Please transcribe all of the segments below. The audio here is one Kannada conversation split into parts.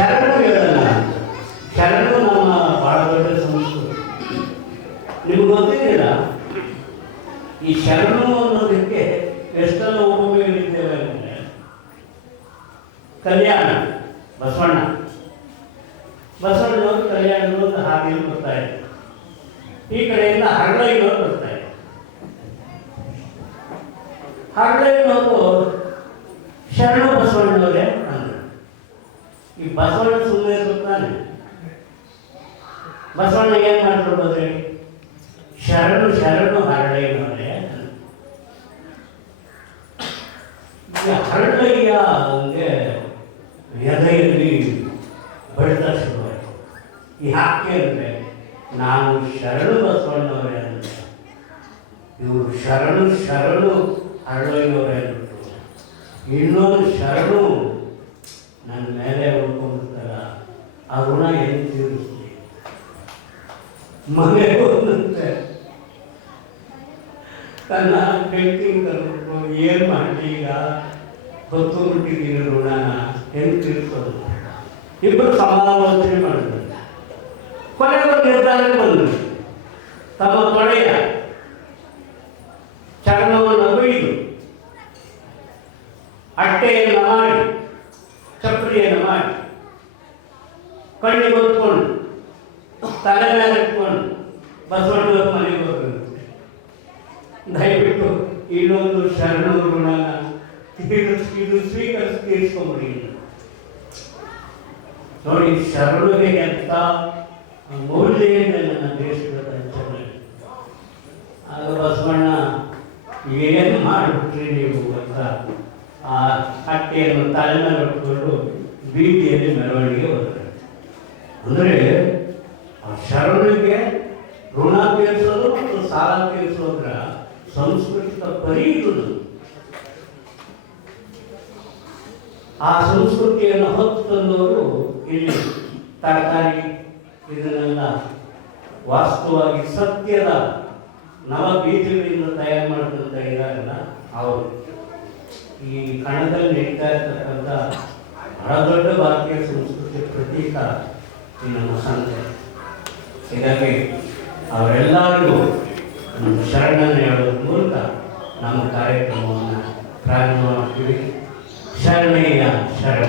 ಶರಣು ಹೇಳಲ್ಲ. ಶರಣು ನಮ್ಮ ಬಹಳ ದೊಡ್ಡ ಸಂಸ್ಕೃತಿ ನಿಮ್ಗೆ ಗೊತ್ತಿರಲಿಲ್ಲ ಈ ಶರಣು ಅನ್ನೋದಕ್ಕೆ ಎಷ್ಟೆಲ್ಲ ಉಪಯೋಗಿದ್ದೇವೆ ಅಂದರೆ, ಕಲ್ಯಾಣ, ಬಸವಣ್ಣ. ಬಸವಣ್ಣನವರು ಕಲ್ಯಾಣದವರು ಹಾಗೆಲ್ಲ ಬರ್ತಾ ಇದೆ ಈ ಕಡೆಯಿಂದ ಹರಳೈನವರು ಬರ್ತಾ ಇದೆ ಹರಳೈನವರು ಶರಣ ಬಸವಣ್ಣವರೇ ಈ ಬಸವಣ್ಣ ಸುಮ್ಮನೆ ಇರ್ತಾನೆ ಬಸವಣ್ಣ ಏನು ಮಾಡ್ಕೊಡ್ಬೋದ್ರಿ? ಬಂದ್ರೆ ಶರಣು ಶರಣು ಹರಳೆ. ಈ ಹರಳಯ್ಯ ಅವನಿಗೆ ಎದೆಯಲ್ಲಿ ಬಡಿತ ಶುರುವಾಯಿತು. ಯಾಕೆ ಅಂದರೆ ನಾನು ಶರಣು ಬಸವಣ್ಣವರೇ ಅಂತ. ಇವರು ಶರಣು ಶರಣು ಹರಳಯ್ಯನವರೇ ಅಂತ. ಇನ್ನೊಂದು ಶರಣು ಮೇಲೆ ಉಳ್ಕೊಂಡಿರ್ತಾರ, ಆ ಋಣ ಏನು ತೀರಿಸ್ಲಿ? ಮನೆ ಬಂದಂತೆ. ತನ್ನ ಹೆಂಡತಿ ಕರ್ಕೊಂಡು ಏನು ಮಾಡಿ ಈಗ? ಹೊತ್ತು ಬಿಟ್ಟಿದ್ದೀನಿ ಋಣನ, ಹೆಂಗೆ ತೀರಿಸೋದು? ಇಬ್ಬರು ಸಮಾಲೋಚನೆ ಮಾಡಿದ್ರು. ಕೊನೆಗೂ ನಿರ್ಧಾರಕ್ಕೆ ಬಂದರು. ತಮ್ಮ ತೊಡೆಯ ಚರ್ಮವನ್ನು ಕೊಯ್ದು ಅಟ್ಟೆಯನ್ನು ಮಾಡಿ ಚಪ್ಪಲಿಯನ್ನು ಮಾಡಿ. ಕಣ್ಣಿಗೆ ಹೊತ್ಕೊಂಡು ತಲೆ ಮೇಲೆ ಇಟ್ಕೊಂಡು ಬಸವಣ್ಣ ಮನೆಗೆ ಹೋಗಬೇಕು. ದಯವಿಟ್ಟು ಇನ್ನೊಂದು ಶರಣು ಋಣನ ಇದು ಸ್ವೀಕರಿಸಿ ತೀರಿಸ್ಕೊಂಬಿಡಿ. ನೋಡಿ ಶರಣರಿಗೆ ಅಂತ ಮೌಲ್ಯ ನನ್ನ ದೇಶದ ಆಗ ಬಸವಣ್ಣ, ಏನು ಮಾಡಿಬಿಟ್ರಿ ನೀವು ಅಂತ ಆ ಹಟ್ಟೆಯನ್ನು ತಲೆ ಬೀದಿಯಲ್ಲಿ ಮೆರವಣಿಗೆ ಬರ್ತಾರೆ ಅಂದರೆ ಆ ಶರಣಕ್ಕೆ ಋಣ ತೀರಿಸೋದು ಮತ್ತು ಸಾಲ ತೀರಿಸೋದ್ರ ಸಂಸ್ಕೃತಿಕ ಪರಿ ಇರುವುದು. ಆ ಸಂಸ್ಕೃತಿಯನ್ನು ಹೊತ್ತು ತಂದವರು ಇಲ್ಲಿ ತರಕಾರಿ, ಇದನ್ನೆಲ್ಲ ವಾಸ್ತವವಾಗಿ ಸತ್ಯದ ನವ ಬೀಜಗಳಿಂದ ತಯಾರು ಮಾಡಿದಂಥ ಇದಾಗಲ್ಲ ಅವರು ಈ ಕಣದಲ್ಲಿ ನಡೀತಾ ಇರ್ತಕ್ಕಂಥ ಬಹಳ ದೊಡ್ಡ ಭಾರತೀಯ ಸಂಸ್ಕೃತಿಯ ಪ್ರತೀಕ ನಮ್ಮ ಸಂತೆ ಹೀಗಾಗಿ ಅವರೆಲ್ಲರಿಗೂ ನಮ್ಮ ಶರಣನ್ನು ಮೂಲಕ ನಮ್ಮ ಕಾರ್ಯಕ್ರಮವನ್ನು ಪ್ರಾರಂಭ ಮಾಡ್ತೀವಿ. ಶರಣಯ್ಯ ಶರಣ.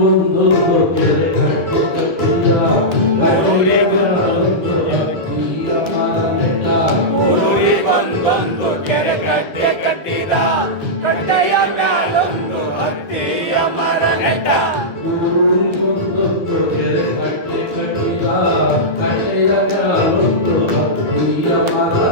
ಒಂದು ಗೊತ್ತಿಲ್ಲ ಬಂದು ಕೆರೆ ಕಟ್ಟೆ ಕಟ್ಟಿದ ಕಟ್ಟೆಯ ಮ್ಯಾಲೊಂದು ಹತ್ತಿಯ ಮರ ನೆಟ್ಟ ಕೆರೆ ಕಟ್ಟೆ ಕಟ್ಟಿದ ಕಟ್ಟೆಯ ಮ್ಯಾಲೊಂದು ಹತ್ತಿಯ ಮರ